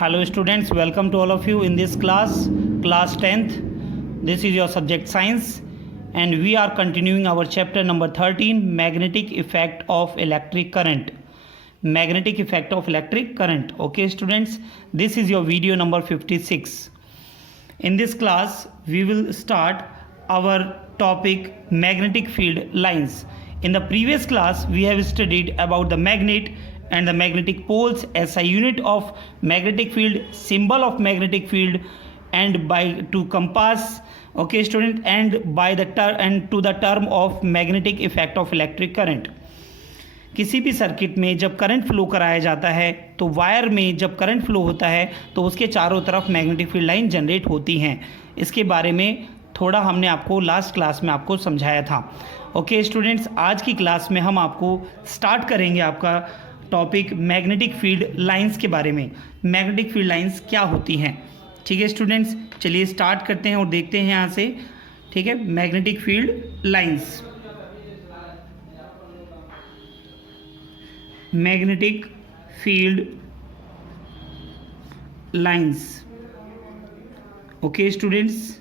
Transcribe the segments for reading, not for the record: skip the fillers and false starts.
Hello students, welcome to all of you in this class 10th. This is your subject science and we are continuing our chapter number 13, magnetic effect of electric current. Magnetic effect of electric current. Okay students, this is your video number 56. In this class we will start our topic magnetic field lines. In the previous class we have studied about the magnet and the magnetic poles, SI unit of magnetic field, symbol of magnetic field, and by to compass. Okay student, and by the and to the term of magnetic effect of electric current. किसी भी circuit में जब current flow कराया जाता है तो wire में जब करंट फ्लो होता है तो उसके चारों तरफ मैग्नेटिक फील्ड लाइन जनरेट होती हैं. इसके बारे में थोड़ा हमने आपको लास्ट क्लास में आपको समझाया था. ओके स्टूडेंट्स, आज की क्लास में हम आपको स्टार्ट करेंगे आपका टॉपिक मैग्नेटिक फील्ड लाइंस के बारे में. मैग्नेटिक फील्ड लाइंस क्या होती हैं? ठीक है स्टूडेंट्स, चलिए स्टार्ट करते हैं और देखते हैं यहाँ से. ठीक है, magnetic field lines. Magnetic field lines. Okay students,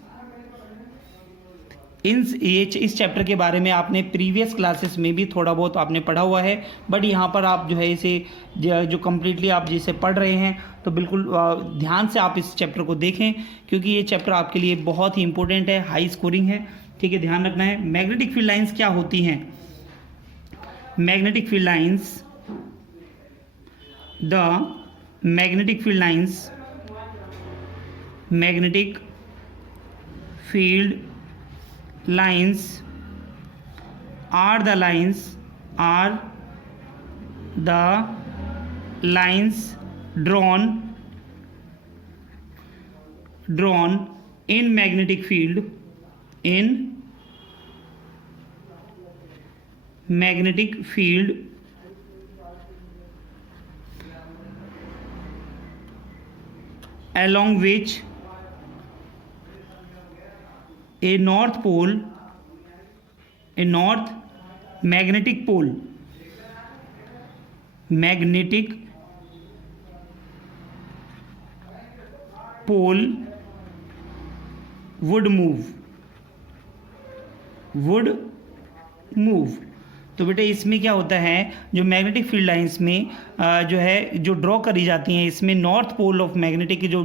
इस चैप्टर के बारे में आपने प्रीवियस क्लासेस में भी थोड़ा बहुत आपने पढ़ा हुआ है, बट यहाँ पर आप जो है इसे जो कम्प्लीटली आप जिसे पढ़ रहे हैं तो बिल्कुल ध्यान से आप इस चैप्टर को देखें, क्योंकि ये चैप्टर आपके लिए बहुत ही इंपॉर्टेंट है, हाई स्कोरिंग है. ठीक है, ध्यान रखना है. मैग्नेटिक फील्ड लाइंस क्या होती हैं? Magnetic field lines, the magnetic field lines, magnetic field lines are the lines drawn in magnetic field along which a north magnetic pole would move. तो बेटे इसमें क्या होता है, जो मैग्नेटिक फील्ड लाइंस में जो है जो ड्रॉ करी जाती हैं, इसमें नॉर्थ पोल ऑफ मैग्नेटिक जो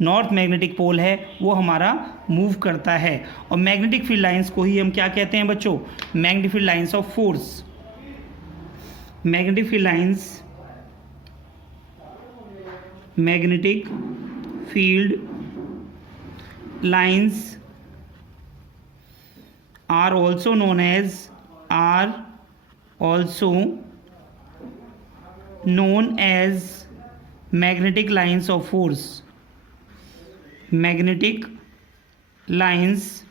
नॉर्थ मैग्नेटिक पोल है वो हमारा मूव करता है. और मैग्नेटिक फील्ड लाइंस को ही हम क्या कहते हैं बच्चों? Magnetic field lines of force. Magnetic field lines, magnetic field lines are also known as magnetic lines of force. Magnetic lines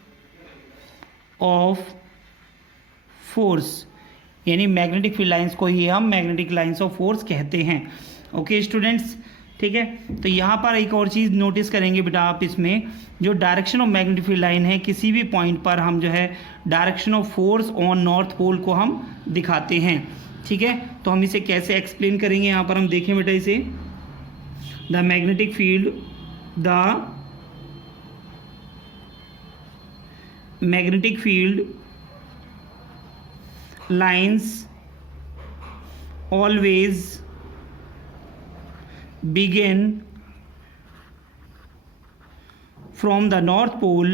of force, यानी मैग्नेटिक फील्ड लाइंस को ही हम मैग्नेटिक लाइंस ऑफ फोर्स कहते हैं. ओके स्टूडेंट्स, ठीक है. तो यहाँ पर एक और चीज़ नोटिस करेंगे बेटा आप, इसमें जो direction of magnetic field line है, किसी भी पॉइंट पर हम जो है direction of force on north pole को हम दिखाते हैं. ठीक है, तो हम इसे कैसे एक्सप्लेन करेंगे, यहाँ पर हम देखें बेटा इसे. The magnetic field lines always begin from the north pole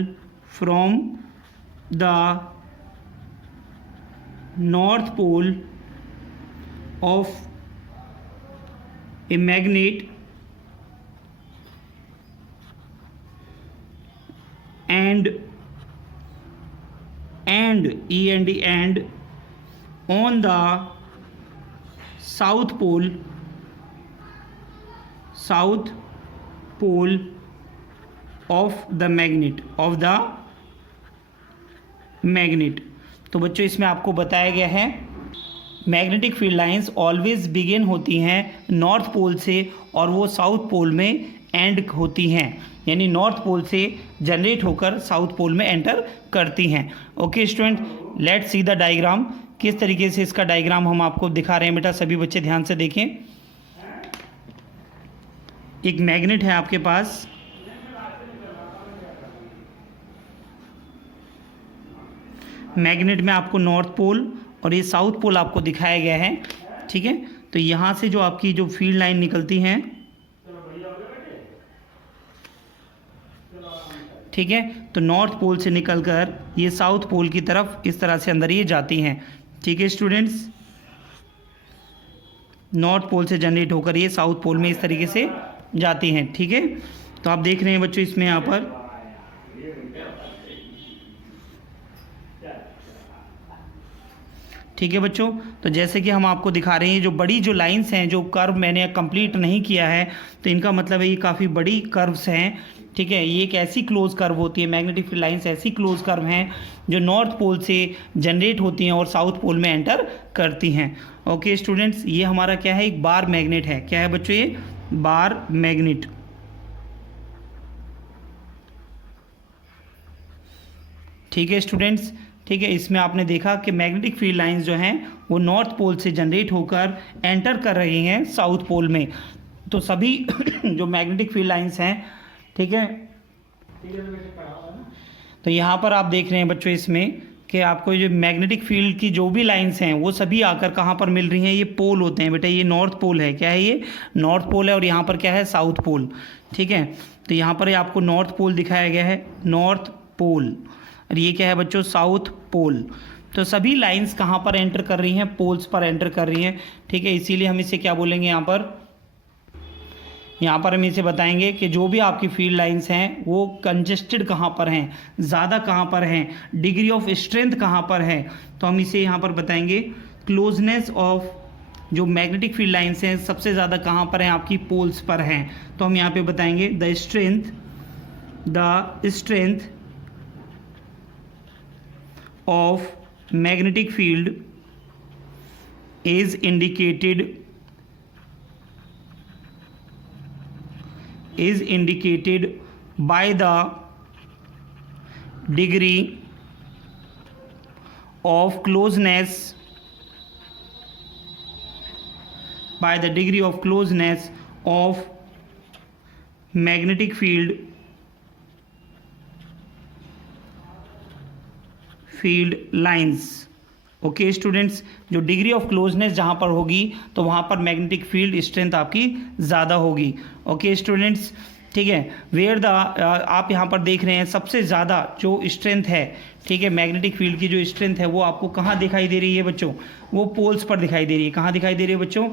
of a magnet and on the south pole of the magnet. तो बच्चों इसमें आपको बताया गया है magnetic field lines always begin होती हैं नॉर्थ पोल से और वो साउथ पोल में एंड होती हैं, यानी नॉर्थ पोल से जनरेट होकर साउथ पोल में एंटर करती हैं. Okay student, let's see the diagram. किस तरीके से इसका डायग्राम हम आपको दिखा रहे हैं बेटा, सभी बच्चे ध्यान से देखें. एक मैग्नेट है आपके पास, मैग्नेट में आपको नॉर्थ पोल और ये साउथ पोल आपको दिखाया गया है, ठीक है। तो यहाँ से जो आपकी जो फील्ड लाइन निकलती हैं, ठीक है, तो नॉर्थ पोल से निकलकर ये साउथ पोल की तरफ इस तरह से अंदर ये जाती हैं, ठीक है स्टूडेंट्स। नॉर्थ पोल से जनरेट होकर ये साउथ पोल में इस तरीके से जाती हैं, ठीक है। तो आप देख रहे हैं बच्चों इसमें यहाँ पर ठीक है बच्चों। तो जैसे कि हम आपको दिखा रहे हैं, जो बड़ी जो लाइंस हैं, जो कर्व मैंने कंप्लीट नहीं किया है, तो इनका मतलब है ये काफ़ी बड़ी कर्व्स हैं, ठीक है। ये एक ऐसी क्लोज कर्व होती है, मैग्नेटिक फील्ड लाइंस ऐसी क्लोज कर्व हैं जो नॉर्थ पोल से जनरेट होती हैं और साउथ पोल में एंटर करती हैं। ओके स्टूडेंट्स, ये हमारा क्या है, एक बार मैग्नेट है। क्या है बच्चों, ये बार मैग्नेट, ठीक है स्टूडेंट्स, ठीक है। इसमें आपने देखा कि मैग्नेटिक फील्ड लाइंस जो हैं वो नॉर्थ पोल से जनरेट होकर एंटर कर रही हैं साउथ पोल में। तो सभी जो मैग्नेटिक फील्ड लाइंस हैं, ठीक है, तो यहाँ पर आप देख रहे हैं बच्चों इसमें कि आपको जो मैग्नेटिक फील्ड की जो भी लाइंस हैं वो सभी आकर कहाँ पर मिल रही हैं, ये पोल होते हैं बेटा। ये नॉर्थ पोल है, क्या है, ये नॉर्थ पोल है, और यहाँ पर क्या है, साउथ पोल, ठीक है। तो यहाँ पर आपको नॉर्थ पोल दिखाया गया है, नॉर्थ पोल, और ये क्या है बच्चों, साउथ पोल। तो सभी लाइंस कहाँ पर एंटर कर रही हैं, पोल्स पर एंटर कर रही हैं, ठीक है। इसीलिए हम इसे क्या बोलेंगे, यहाँ पर हम इसे बताएंगे कि जो भी आपकी फील्ड लाइंस हैं वो कंजेस्टेड कहाँ पर हैं, ज़्यादा कहाँ पर हैं, डिग्री ऑफ स्ट्रेंथ कहाँ पर है। तो हम इसे यहाँ पर बताएंगे क्लोजनेस ऑफ जो मैग्नेटिक फील्ड लाइंस हैं सबसे ज़्यादा कहाँ पर हैं, आपकी पोल्स पर हैं। तो हम यहाँ पे बताएंगे the strength of magnetic field is indicated by the degree of closeness of magnetic field lines। Okay students, जो डिग्री ऑफ क्लोजनेस जहाँ पर होगी तो वहाँ पर मैग्नेटिक फील्ड स्ट्रेंथ आपकी ज़्यादा होगी। ओके स्टूडेंट्स, ठीक है। वेयर द आप यहाँ पर देख रहे हैं सबसे ज़्यादा जो स्ट्रेंथ है, ठीक है, मैग्नेटिक फील्ड की जो स्ट्रेंथ है वो आपको कहाँ दिखाई दे रही है बच्चों, वो पोल्स पर दिखाई दे रही है। कहाँ दिखाई दे रही है बच्चों,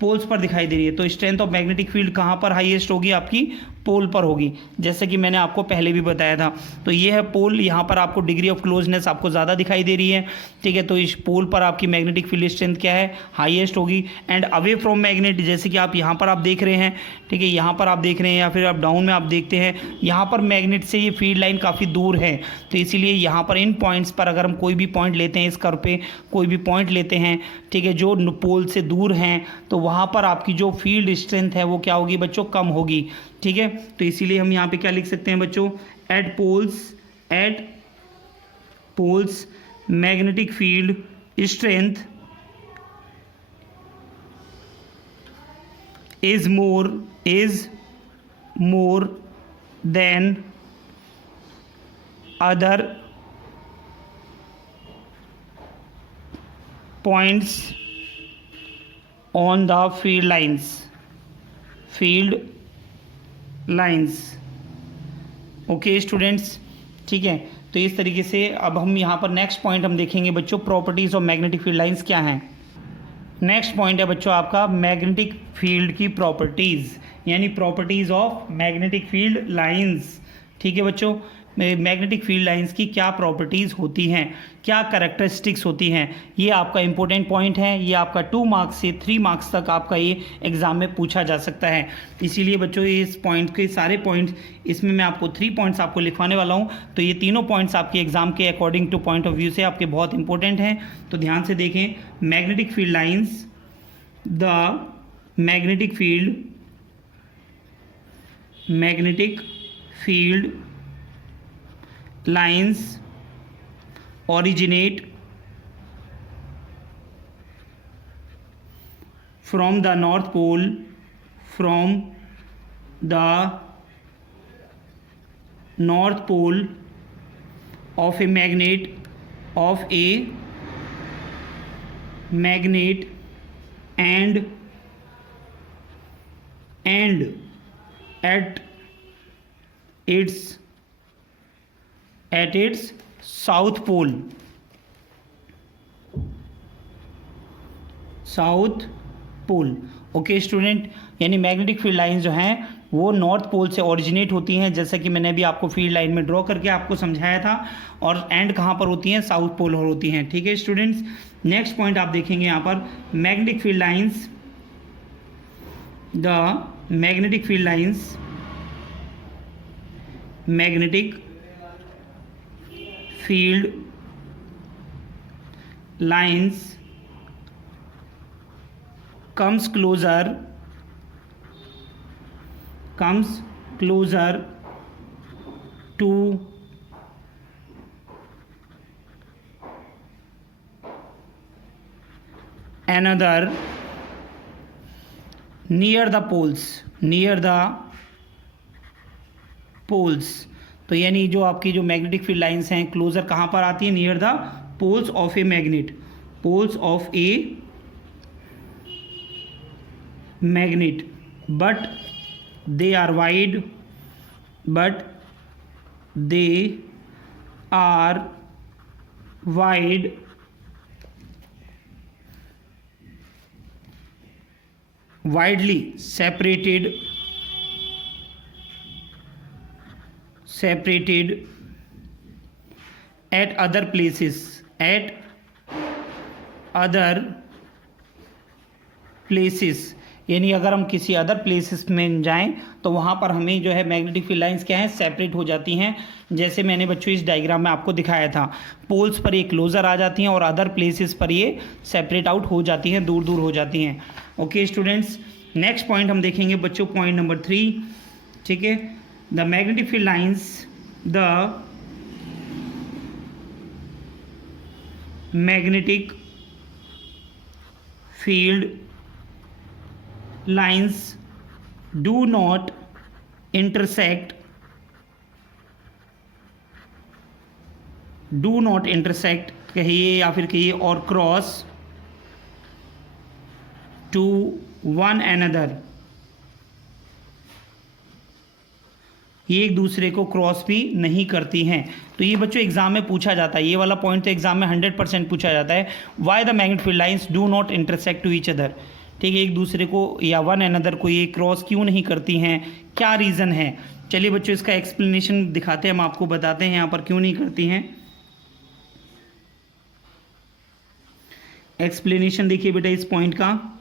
पोल्स पर दिखाई दे रही है। तो स्ट्रेंथ ऑफ मैग्नेटिक फील्ड कहाँ पर हाईएस्ट होगी, आपकी पोल पर होगी, जैसे कि मैंने आपको पहले भी बताया था। तो ये है पोल, यहाँ पर आपको डिग्री ऑफ क्लोजनेस आपको ज़्यादा दिखाई दे रही है, ठीक है। तो इस पोल पर आपकी मैग्नेटिक फील्ड स्ट्रेंथ क्या है, हाईएस्ट होगी। एंड अवे फ्रॉम मैग्नेट, जैसे कि आप यहाँ पर आप देख रहे हैं, ठीक है, यहाँ पर आप देख रहे हैं या फिर आप डाउन में आप देखते हैं, यहाँ पर मैग्नेट से ये फील्ड लाइन काफ़ी दूर है। तो इसीलिए यहाँ पर इन पॉइंट्स पर अगर हम कोई भी पॉइंट लेते हैं, इस कर्व पे कोई भी पॉइंट लेते हैं, ठीक है, जो पोल से दूर हैं, तो वहाँ पर आपकी जो फील्ड स्ट्रेंथ है वो क्या होगी बच्चों, कम होगी, ठीक है। तो इसीलिए हम यहाँ पे क्या लिख सकते हैं बच्चों, at poles magnetic field strength is more than other points on the field lines। Okay students, ठीक है। तो इस तरीके से अब हम यहाँ पर नेक्स्ट पॉइंट हम देखेंगे बच्चों, properties of magnetic field lines क्या हैं। नेक्स्ट पॉइंट है बच्चों आपका मैग्नेटिक फील्ड की प्रॉपर्टीज़, यानी properties of magnetic field lines, ठीक है बच्चों। मैग्नेटिक फील्ड लाइंस की क्या प्रॉपर्टीज़ होती हैं, क्या कैरेक्टरिस्टिक्स होती हैं, ये आपका इंपॉर्टेंट पॉइंट है। ये आपका 2 मार्क्स से 3 मार्क्स तक आपका ये एग्ज़ाम में पूछा जा सकता है। इसीलिए बच्चों इस पॉइंट के सारे पॉइंट्स, इसमें मैं आपको 3 पॉइंट्स आपको लिखवाने वाला हूँ। तो ये तीनों पॉइंट्स आपके एग्ज़ाम के according two point of view से आपके बहुत इंपॉर्टेंट हैं। तो ध्यान से देखें, magnetic field lines, the magnetic field lines originate from the north pole the north pole of a magnet and at its south pole. Okay student, यानी magnetic field line जो हैं वो नॉर्थ पोल से ओरिजिनेट होती हैं, जैसे कि मैंने अभी आपको फील्ड लाइन में ड्रॉ करके आपको समझाया था, और एंड कहाँ पर होती हैं, साउथ पोल और होती हैं। ठीक है स्टूडेंट्स, नेक्स्ट पॉइंट आप देखेंगे यहाँ पर magnetic field lines, the magnetic field lines, magnetic field lines comes closer to another near the poles। तो यानी जो आपकी जो मैग्नेटिक फील्ड लाइंस हैं क्लोजर कहाँ पर आती है, near the poles of a magnet, poles of a magnet, but they are wide widely separated at other places, यानी अगर हम किसी अदर प्लेसेस में जाएं तो वहाँ पर हमें जो है मैग्नेटिक फील्ड लाइंस क्या हैं, सेपरेट हो जाती हैं। जैसे मैंने बच्चों इस डायग्राम में आपको दिखाया था, पोल्स पर ये क्लोजर आ जाती हैं और अदर प्लेसेस पर ये सेपरेट आउट हो जाती हैं, दूर दूर हो जाती हैं। ओके स्टूडेंट्स, नेक्स्ट पॉइंट हम देखेंगे बच्चों, पॉइंट नंबर 3। ठीक है, the magnetic field lines, the magnetic field lines do not intersect कहिए या फिर कहिए और क्रॉस टू वन another, ये एक दूसरे को क्रॉस भी नहीं करती हैं। तो ये बच्चों एग्जाम में पूछा जाता है, ये वाला पॉइंट तो एग्जाम में 100% पूछा जाता है, why the magnetic field lines do not intersect to each other. ठीक है, एक दूसरे को या वन अनदर को ये क्रॉस क्यों नहीं करती हैं, क्या रीज़न है। चलिए बच्चों इसका एक्सप्लेनेशन दिखाते हैं, हम आपको बताते हैं यहाँ पर क्यों नहीं करती हैं। एक्सप्लेनेशन देखिए बेटा इस पॉइंट का,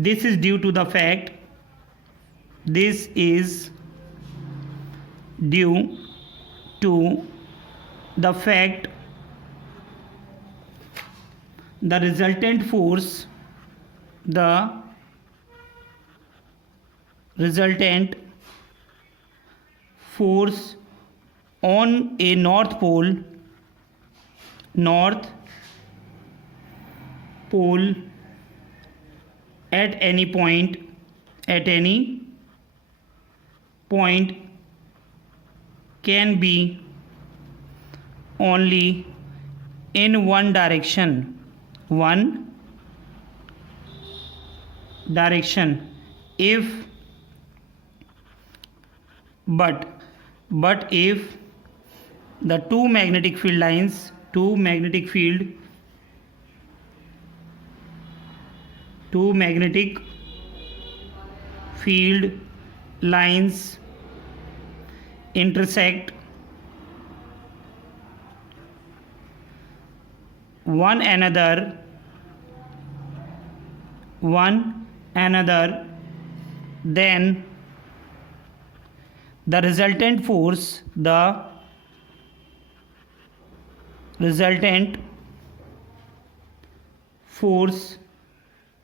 this is due to the fact, this is due to the fact the resultant force, the resultant force on a north pole at any point can be only in one direction if but if the two magnetic field lines intersect one another, then the resultant force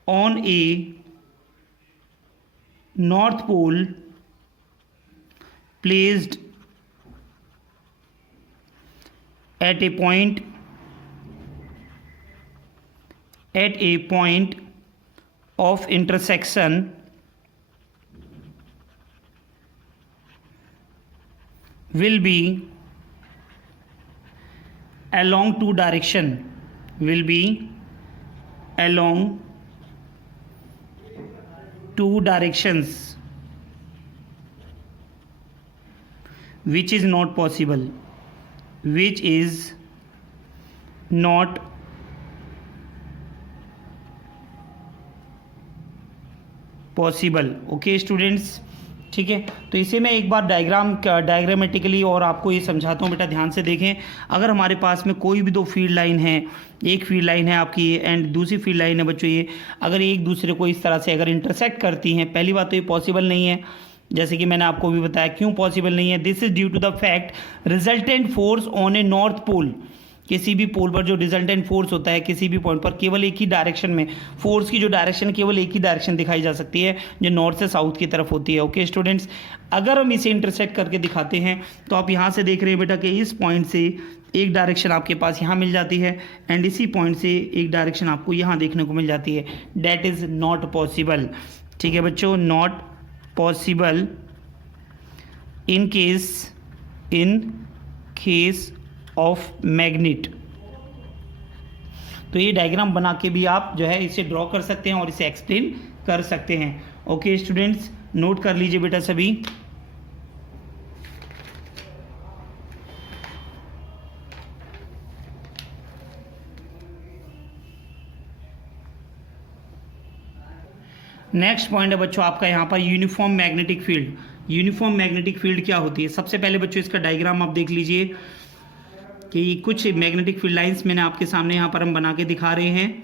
on a north pole placed at a point of intersection will be along two direction, will be along two directions, which is not possible, which is not possible. Okay students, ठीक है। तो इसे मैं एक बार diagrammatically और आपको ये समझाता हूँ, बेटा ध्यान से देखें। अगर हमारे पास में कोई भी दो फील्ड लाइन है, एक फील्ड लाइन है आपकी ये एंड दूसरी फील्ड लाइन है बच्चों ये, अगर एक दूसरे को इस तरह से अगर इंटरसेक्ट करती हैं, पहली बात तो ये पॉसिबल नहीं है, जैसे कि मैंने आपको भी बताया क्यों पॉसिबल नहीं है। This is due to the fact resultant force on a north pole, किसी भी पोल पर जो रिजल्टेंट फोर्स होता है किसी भी पॉइंट पर केवल एक ही डायरेक्शन में, फोर्स की जो डायरेक्शन केवल एक ही डायरेक्शन दिखाई जा सकती है जो नॉर्थ से साउथ की तरफ होती है। ओके स्टूडेंट्स, अगर हम इसे इंटरसेक्ट करके दिखाते हैं तो आप यहाँ से देख रहे हैं बेटा कि इस पॉइंट से एक डायरेक्शन आपके पास यहाँ मिल जाती है एंड इसी पॉइंट से एक डायरेक्शन आपको यहाँ देखने को मिल जाती है। That is not possible. ठीक है बच्चों, not possible in case of magnet. तो ये डायग्राम बना के भी आप जो है इसे ड्रॉ कर सकते हैं और इसे एक्सप्लेन कर सकते हैं। ओके स्टूडेंट्स, नोट कर लीजिए बेटा सभी। नेक्स्ट पॉइंट है बच्चों आपका यहाँ पर uniform magnetic field. Uniform magnetic field क्या होती है? सबसे पहले बच्चों इसका डायग्राम आप देख लीजिए कि कुछ मैग्नेटिक फील्ड लाइंस मैंने आपके सामने यहाँ पर हम बना के दिखा रहे हैं।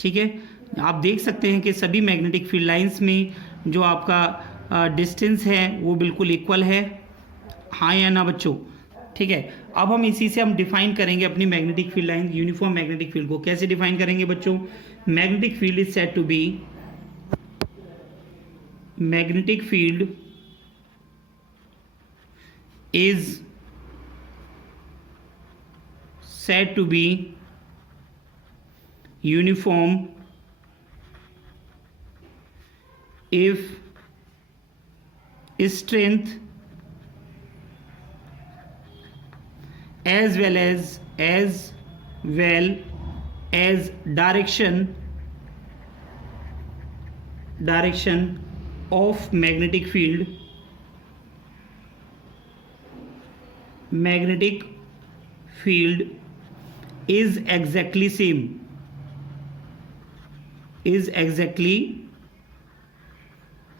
ठीक है, आप देख सकते हैं कि सभी मैग्नेटिक फील्ड लाइंस में जो आपका डिस्टेंस है वो बिल्कुल इक्वल है, हाँ या ना बच्चों? ठीक है, अब हम इसी से हम डिफाइन करेंगे अपनी magnetic field line, uniform magnetic field को कैसे डिफाइन करेंगे बच्चों? Magnetic field is said to be, magnetic field is said to be uniform if strength as well as direction of magnetic field is exactly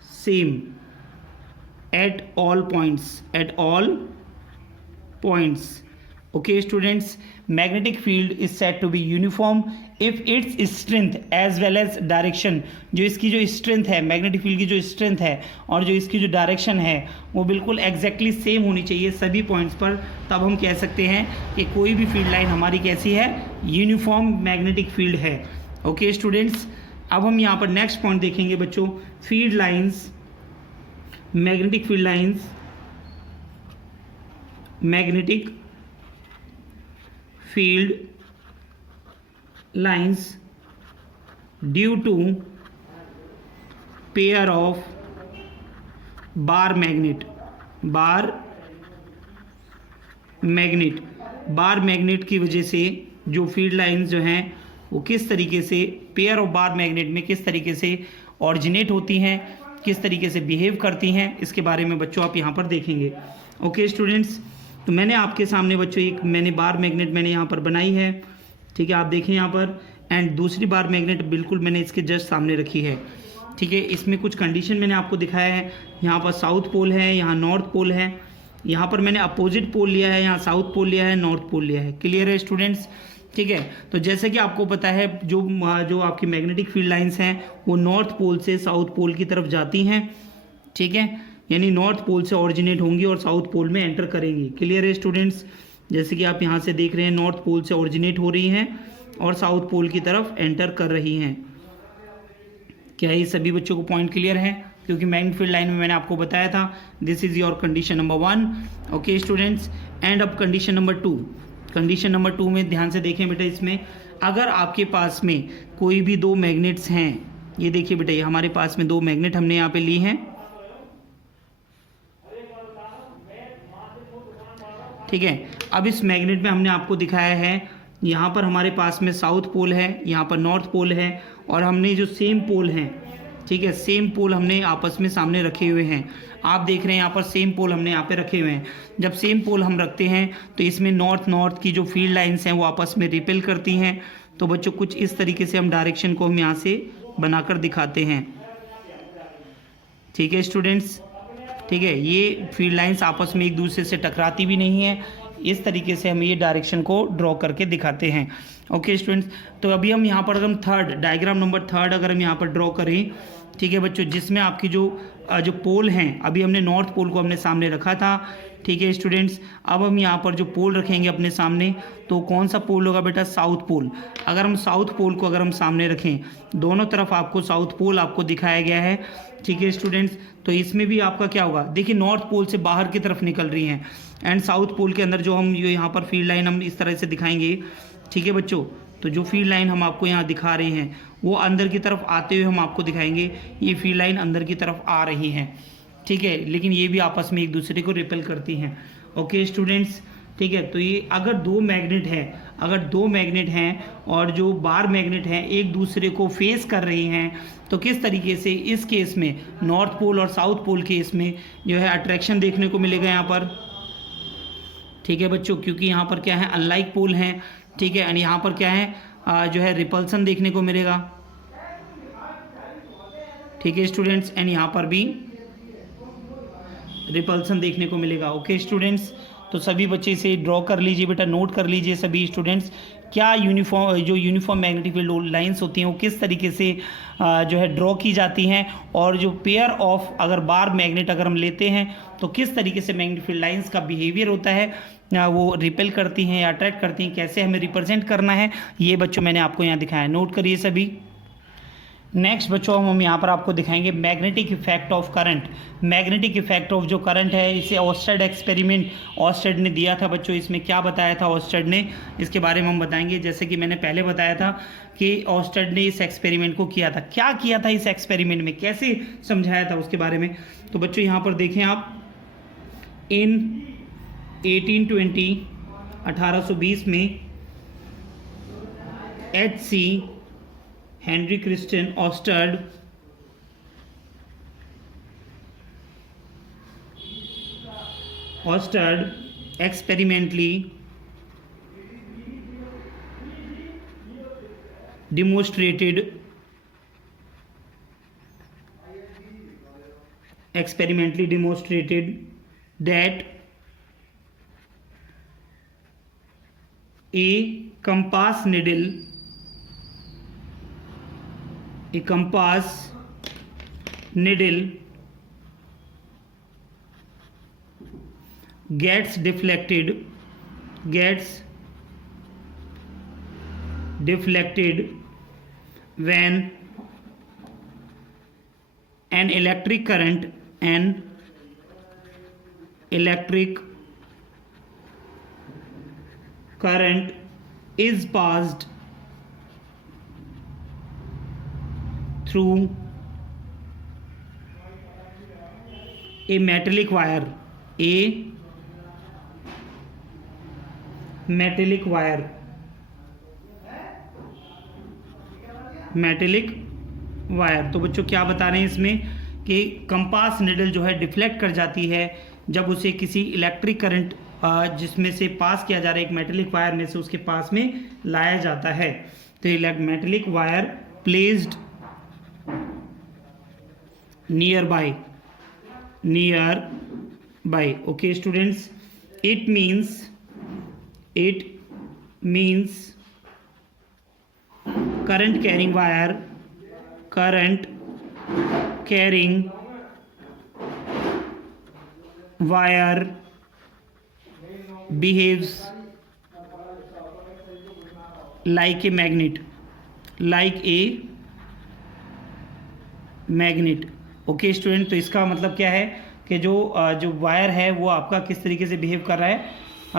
same at all points. Okay students, magnetic field is said to be uniform if its strength as well as direction, जो इसकी जो strength है, magnetic field की जो strength है और जो इसकी जो डायरेक्शन है वो बिल्कुल एग्जैक्टली सेम होनी चाहिए सभी पॉइंट्स पर, तब हम कह सकते हैं कि कोई भी फील्ड लाइन हमारी कैसी है? यूनिफॉर्म मैग्नेटिक फील्ड है। ओके स्टूडेंट्स, अब हम यहाँ पर नेक्स्ट पॉइंट देखेंगे बच्चों, field lines, magnetic field lines, magnetic field lines due to pair of bar magnet की वजह से जो फील्ड लाइंस जो हैं वो किस तरीके से पेयर ऑफ बार मैग्नेट में किस तरीके से ऑरिजिनेट होती हैं, किस तरीके से बिहेव करती हैं, इसके बारे में बच्चों आप यहाँ पर देखेंगे। ओके स्टूडेंट्स, तो मैंने आपके सामने बच्चों एक मैंने बार मैग्नेट मैंने यहाँ पर बनाई है, ठीक है, आप देखें यहाँ पर, एंड दूसरी बार मैग्नेट बिल्कुल मैंने इसके जस्ट सामने रखी है। ठीक है, इसमें कुछ कंडीशन मैंने आपको दिखाया है, यहाँ पर साउथ पोल है, यहाँ नॉर्थ पोल है, यहाँ पर मैंने अपोजिट पोल लिया है, यहाँ साउथ पोल लिया है, नॉर्थ पोल लिया है। क्लियर है स्टूडेंट्स? ठीक है, तो जैसे कि आपको पता है जो आपकी मैग्नेटिक फील्ड लाइंस हैं वो नॉर्थ पोल से साउथ पोल की तरफ जाती हैं। ठीक है, यानी नॉर्थ पोल से ऑरिजिनेट होंगी और साउथ पोल में एंटर करेंगी। क्लियर है स्टूडेंट्स? जैसे कि आप यहाँ से देख रहे हैं नॉर्थ पोल से ऑरिजिनेट हो रही हैं और साउथ पोल की तरफ एंटर कर रही हैं। क्या ये सभी बच्चों को पॉइंट क्लियर है? क्योंकि मैग्नेटिक फील्ड लाइन में मैंने आपको बताया था this is your condition number 1। Okay students, and अब कंडीशन नंबर 2। कंडीशन नंबर 2 में ध्यान से देखें बेटा, इसमें अगर आपके पास में कोई भी दो मैग्नेट्स हैं, ये देखिए बेटा, ये हमारे पास में दो मैग्नेट हमने यहाँ पे ली हैं, ठीक है। अब इस मैग्नेट में हमने आपको दिखाया है, यहाँ पर हमारे पास में साउथ पोल है, यहाँ पर नॉर्थ पोल है, और हमने जो सेम पोल हैं, ठीक है, सेम पोल हमने आपस में सामने रखे हुए हैं। आप देख रहे हैं यहाँ पर सेम पोल हमने यहाँ पे रखे हुए हैं। जब सेम पोल हम रखते हैं तो इसमें नॉर्थ की जो फील्ड लाइंस हैं वो आपस में रिपेल करती हैं। तो बच्चों कुछ इस तरीके से हम डायरेक्शन को हम यहाँ से बनाकर दिखाते हैं, ठीक है स्टूडेंट्स। ठीक है, ये फील्ड लाइंस आपस में एक दूसरे से टकराती भी नहीं है। इस तरीके से हम ये डायरेक्शन को ड्रॉ करके दिखाते हैं। ओके स्टूडेंट्स, तो अभी हम यहाँ पर हम डायग्राम नंबर 3 अगर हम यहाँ पर ड्रॉ करें, ठीक है बच्चों, जिसमें आपकी जो पोल हैं, अभी हमने नॉर्थ पोल को हमने सामने रखा था, ठीक है स्टूडेंट्स। अब हम यहाँ पर जो पोल रखेंगे अपने सामने, तो कौन सा पोल होगा बेटा? South pole. अगर हम साउथ पोल को अगर हम सामने रखें, दोनों तरफ आपको साउथ पोल आपको दिखाया गया है, ठीक है स्टूडेंट्स। तो इसमें भी आपका क्या होगा? देखिए, नॉर्थ पोल से बाहर की तरफ निकल रही हैं, एंड साउथ पोल के अंदर जो हम यहाँ पर फील्ड लाइन हम इस तरह से दिखाएंगे, ठीक है बच्चों। तो जो फील्ड लाइन हम आपको यहाँ दिखा रहे हैं वो अंदर की तरफ आते हुए हम आपको दिखाएंगे। ये फील्ड लाइन अंदर की तरफ आ रही हैं, ठीक है, लेकिन ये भी आपस में एक दूसरे को रिपेल करती हैं। ओके स्टूडेंट्स, ठीक है। तो ये अगर दो मैग्नेट हैं और जो बार मैग्नेट हैं एक दूसरे को फेस कर रही हैं, तो किस तरीके से इस केस में नॉर्थ पोल और साउथ पोल केस में जो है अट्रैक्शन देखने को मिलेगा यहाँ पर, ठीक है बच्चों, क्योंकि यहाँ पर क्या है? अनलाइक पोल हैं, ठीक है। एंड यहाँ पर क्या है? जो है रिपल्सन देखने को मिलेगा, ठीक है स्टूडेंट्स। एंड यहाँ पर भी रिपल्सन देखने को मिलेगा। ओके स्टूडेंट्स, तो सभी बच्चे इसे ड्रॉ कर लीजिए बेटा, नोट कर लीजिए सभी स्टूडेंट्स। क्या यूनिफॉर्म मैग्नेटिक फील्ड लाइंस होती हैं वो किस तरीके से जो है ड्रॉ की जाती हैं, और जो पेयर ऑफ अगर बार मैग्नेट अगर हम लेते हैं तो किस तरीके से मैग्नेटिक फील्ड लाइंस का बिहेवियर होता है, वो रिपेल करती हैं या अट्रैक्ट करती हैं, कैसे हमें रिप्रेजेंट करना है, ये बच्चों मैंने आपको यहाँ दिखाया। नोट करिए सभी। नेक्स्ट बच्चों हम यहाँ पर आपको दिखाएंगे magnetic effect of current. Magnetic effect of जो करंट है, इसे ऑस्टेड एक्सपेरिमेंट ऑस्टेड ने दिया था बच्चों। इसमें क्या बताया था ऑस्टेड ने, इसके बारे में हम बताएंगे। जैसे कि मैंने पहले बताया था कि ऑस्टेड ने इस एक्सपेरिमेंट को किया था। क्या किया था इस एक्सपेरिमेंट में, कैसे समझाया था उसके बारे में। तो बच्चों यहाँ पर देखें आप, इन 1820 में H.C. हेनरी क्रिस्टियन ऑस्टर्ड experimentally demonstrated that a compass needle gets deflected when an electric current is passed through a metallic wire, तो बच्चों क्या बता रहे हैं इसमें कि कंपास निडल जो है डिफ्लेक्ट कर जाती है जब उसे किसी इलेक्ट्रिक करंट जिसमें से पास किया जा रहा है एक मेटेलिक वायर में से उसके पास में लाया जाता है। तो metallic wire placed near by. Okay students, it means current carrying wire behaves like a magnet, okay student. तो इसका मतलब क्या है कि जो वायर है वो आपका किस तरीके से बिहेव कर रहा है,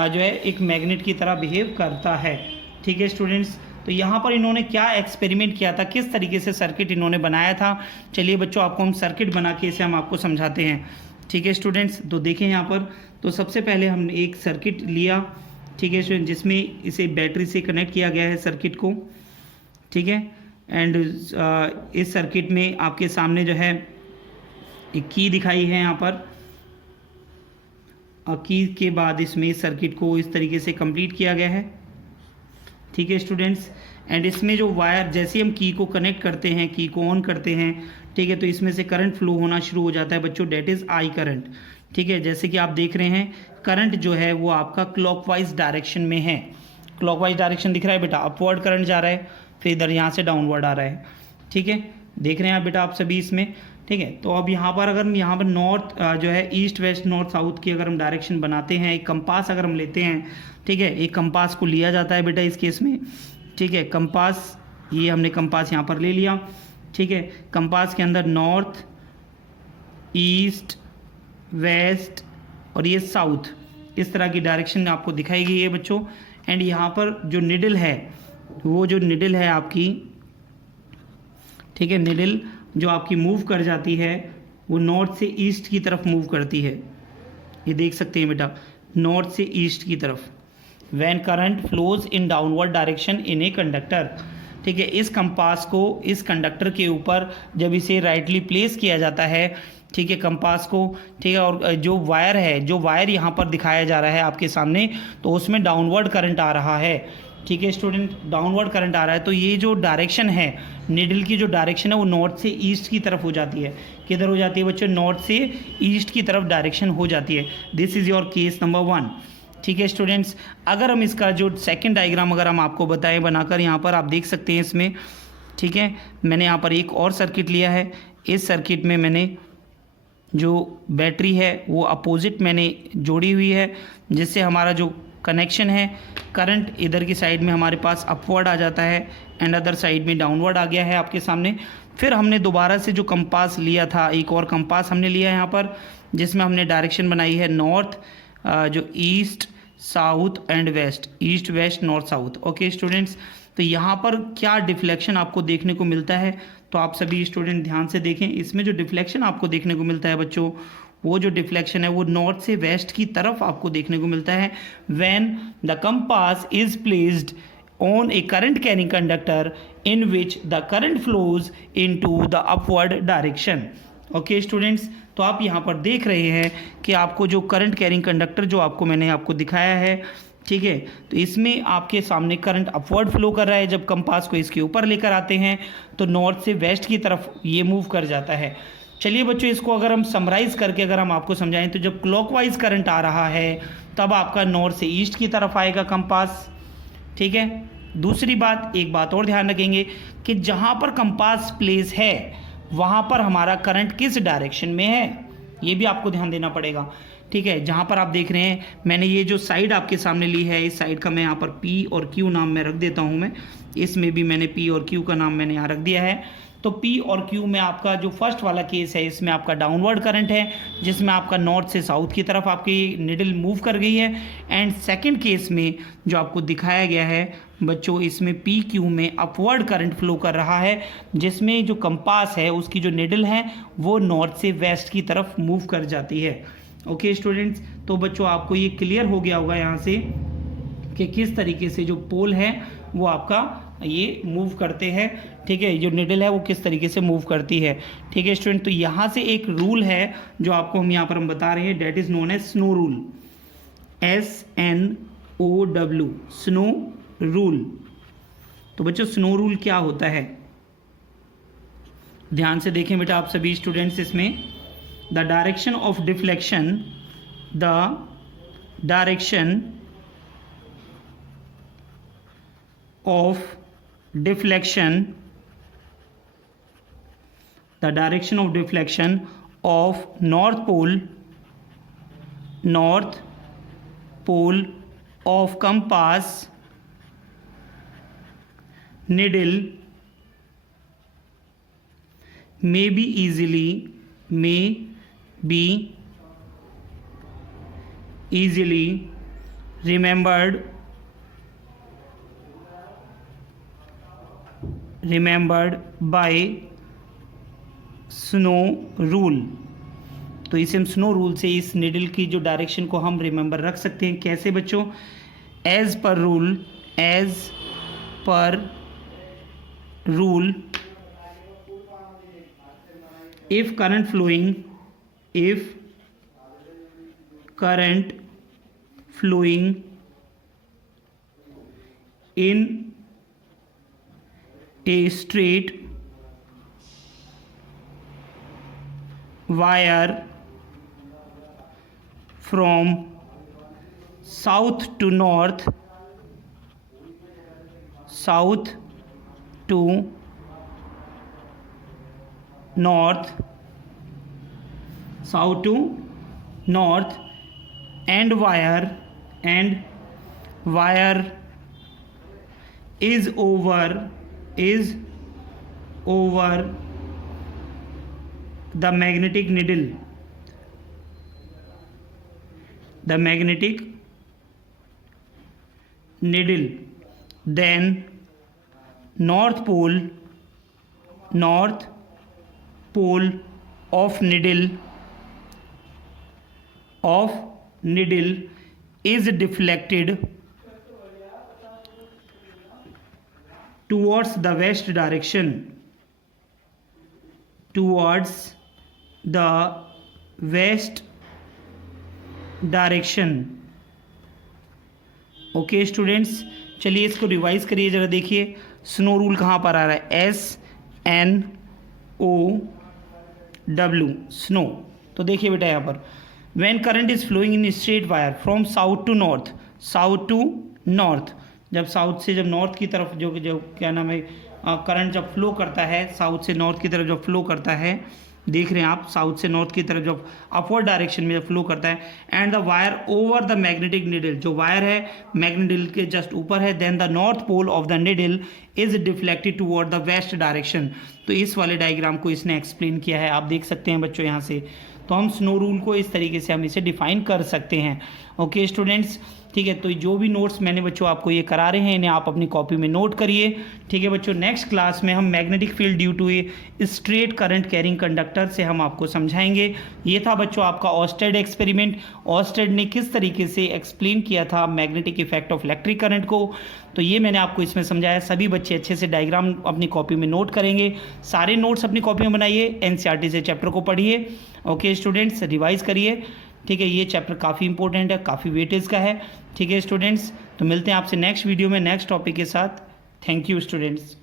जो है एक मैग्नेट की तरह बिहेव करता है, ठीक है स्टूडेंट्स। तो यहाँ पर इन्होंने क्या एक्सपेरिमेंट किया था, किस तरीके से सर्किट इन्होंने बनाया था। चलिए बच्चों, आपको हम सर्किट बना के इसे हम आपको समझाते हैं। ठीक है स्टूडेंट्स, तो देखें यहाँ पर, तो सबसे पहले हमने एक सर्किट लिया, ठीक है स्टूडेंट, जिसमें इसे बैटरी से कनेक्ट किया गया है सर्किट को, ठीक है। एंड इस सर्किट में आपके सामने जो है एक की दिखाई है यहाँ पर, की के बाद इसमें इस सर्किट को इस तरीके से कंप्लीट किया गया है, ठीक है स्टूडेंट्स। एंड इसमें जो वायर, जैसे हम की को कनेक्ट करते हैं, की को ऑन करते हैं, ठीक है, तो इसमें से करंट फ्लो होना शुरू हो जाता है बच्चों, डेट इज़ आई करंट, ठीक है। जैसे कि आप देख रहे हैं करंट जो है वो आपका क्लॉकवाइज डायरेक्शन में है, क्लॉकवाइज डायरेक्शन दिख रहा है बेटा, अपवर्ड करंट जा रहा है, फिर इधर यहाँ से डाउनवर्ड आ रहा है, ठीक है, देख रहे हैं आप बेटा आप सभी इसमें, ठीक है। तो अब यहाँ पर अगर हम यहाँ पर नॉर्थ जो है ईस्ट वेस्ट नॉर्थ साउथ की अगर हम डायरेक्शन बनाते हैं, एक कंपास अगर हम लेते हैं, ठीक है, एक कंपास को लिया जाता है बेटा इस केस में, ठीक है, कंपास, ये हमने कंपास यहाँ पर ले लिया, ठीक है। कंपास के अंदर नॉर्थ, ईस्ट, वेस्ट और ये साउथ, इस तरह की डायरेक्शन आपको दिखाई गई है बच्चों। एंड यहाँ पर जो निडल है, वो जो निडल है आपकी, ठीक है, निडल जो आपकी मूव कर जाती है वो नॉर्थ से ईस्ट की तरफ मूव करती है, ये देख सकते हैं बेटा, नॉर्थ से ईस्ट की तरफ। When current flows in downward direction in a conductor, ठीक है, इस कंपास को इस कंडक्टर के ऊपर जब इसे राइटली प्लेस किया जाता है, ठीक है, कंपास को, ठीक है, और जो वायर है, जो वायर यहाँ पर दिखाया जा रहा है आपके सामने, तो उसमें डाउनवर्ड करंट आ रहा है, ठीक है स्टूडेंट, डाउनवर्ड करंट आ रहा है, तो ये जो डायरेक्शन है, निडल की जो डायरेक्शन है वो नॉर्थ से ईस्ट की तरफ हो जाती है, किधर हो जाती है बच्चों, नॉर्थ से ईस्ट की तरफ डायरेक्शन हो जाती है। This is your case number 1, ठीक है स्टूडेंट्स। अगर हम इसका जो सेकंड डायग्राम अगर हम आपको बताएं बनाकर, यहाँ पर आप देख सकते हैं इसमें, ठीक है, मैंने यहाँ पर एक और सर्किट लिया है, इस सर्किट में मैंने जो बैटरी है वो अपोजिट मैंने जोड़ी हुई है, जिससे हमारा जो कनेक्शन है, करंट इधर की साइड में हमारे पास अपवर्ड आ जाता है एंड अदर साइड में डाउनवर्ड आ गया है आपके सामने। फिर हमने दोबारा से जो कंपास लिया था, एक और कंपास हमने लिया है यहाँ पर, जिसमें हमने डायरेक्शन बनाई है नॉर्थ, जो east, south and west, east west north south. Okay students, तो यहाँ पर क्या डिफ्लेक्शन आपको देखने को मिलता है, तो आप सभी स्टूडेंट ध्यान से देखें, इसमें जो डिफ्लेक्शन आपको देखने को मिलता है बच्चों, वो जो डिफ्लेक्शन है वो नॉर्थ से वेस्ट की तरफ आपको देखने को मिलता है। When the compass is placed on A current carrying conductor in which the current flows into the upward direction. Okay students, तो आप यहाँ पर देख रहे हैं कि आपको जो करंट कैरिंग कंडक्टर जो आपको मैंने आपको दिखाया है, ठीक है, तो इसमें आपके सामने करंट अपवर्ड फ्लो कर रहा है, जब कंपास को इसके ऊपर लेकर आते हैं तो नॉर्थ से वेस्ट की तरफ ये मूव कर जाता है। चलिए बच्चों, इसको अगर हम समराइज़ करके अगर हम आपको समझाएं, तो जब क्लॉकवाइज करंट आ रहा है तब आपका नॉर्थ से ईस्ट की तरफ आएगा कंपास, ठीक है। दूसरी बात, एक बात और ध्यान रखेंगे कि जहाँ पर कंपास प्लेस है वहाँ पर हमारा करंट किस डायरेक्शन में है, ये भी आपको ध्यान देना पड़ेगा, ठीक है। जहाँ पर आप देख रहे हैं, मैंने ये जो साइड आपके सामने ली है, इस साइड का मैं यहाँ पर P और Q नाम में रख देता हूँ मैं, इसमें भी मैंने P और Q का नाम मैंने यहाँ रख दिया है। तो P और Q में आपका जो फर्स्ट वाला केस है, इसमें आपका डाउनवर्ड करंट है, जिसमें आपका नॉर्थ से साउथ की तरफ आपकी निडल मूव कर गई है। एंड सेकंड केस में जो आपको दिखाया गया है बच्चों, इसमें PQ में अपवर्ड करंट फ्लो कर रहा है, जिसमें जो कंपास है उसकी जो निडल है वो नॉर्थ से वेस्ट की तरफ मूव कर जाती है। ओके स्टूडेंट्स, तो बच्चों आपको ये क्लियर हो गया होगा यहाँ से कि किस तरीके से जो पोल है वो आपका ये मूव करते हैं, ठीक है, जो निडल है वो किस तरीके से मूव करती है, ठीक है स्टूडेंट। तो यहाँ से एक रूल है जो आपको हम यहाँ पर हम बता रहे हैं, that is known as snow rule, SNOW, snow rule. तो बच्चों स्नो रूल क्या होता है, ध्यान से देखें बेटा आप सभी स्टूडेंट्स, इसमें the direction of deflection, the direction of deflection, the direction of deflection of north pole of compass needle may be easily remembered by snow rule. तो इसे हम स्नो रूल से इस निडल की जो डायरेक्शन को हम रिमेंबर रख सकते हैं। कैसे बच्चों? As per rule if current flowing in a straight wire from south to north and wire is over the magnetic needle, then north pole of needle is deflected towards the west direction, okay students, चलिए इसको revise करिए जरा। देखिए snow rule कहाँ पर आ रहा है? SNOW, snow. तो देखिए बेटा यहाँ पर when current is flowing in straight wire from south to north, जब साउथ से जब नॉर्थ की तरफ जो क्या नाम है करंट जब फ्लो करता है, साउथ से नॉर्थ की तरफ जब फ्लो करता है, देख रहे हैं आप, साउथ से नॉर्थ की तरफ जब अपवर्ड डायरेक्शन में जब फ्लो करता है, and the wire over the magnetic needle, जो वायर है मैग्नेटिक निडल के जस्ट ऊपर है, then the north pole of the needle is deflected toward the west direction. तो इस वाले डायग्राम को इसने एक्सप्लेन किया है, आप देख सकते हैं बच्चों यहाँ से। तो हम स्नो रूल को इस तरीके से हम इसे डिफाइन कर सकते हैं। ओके स्टूडेंट्स, ठीक है। तो जो भी नोट्स मैंने बच्चों आपको ये करा रहे हैं इन्हें आप अपनी कॉपी में नोट करिए, ठीक है बच्चों। नेक्स्ट क्लास में हम magnetic field due to a straight current carrying conductor से हम आपको समझाएंगे। ये था बच्चों आपका ऑस्टेड एक्सपेरिमेंट। ऑस्टेड ने किस तरीके से एक्सप्लेन किया था magnetic effect of electric current को, तो ये मैंने आपको इसमें समझाया। सभी बच्चे अच्छे से डायग्राम अपनी कॉपी में नोट करेंगे। सारे नोट्स अपनी कॉपी में बनाइए, एनसीईआरटी से चैप्टर को पढ़िए। ओके स्टूडेंट्स, रिवाइज करिए, ठीक है। ये चैप्टर काफ़ी इंपॉर्टेंट है, काफ़ी वेटेज का है, ठीक है स्टूडेंट्स। तो मिलते हैं आपसे नेक्स्ट वीडियो में नेक्स्ट टॉपिक के साथ। Thank you students.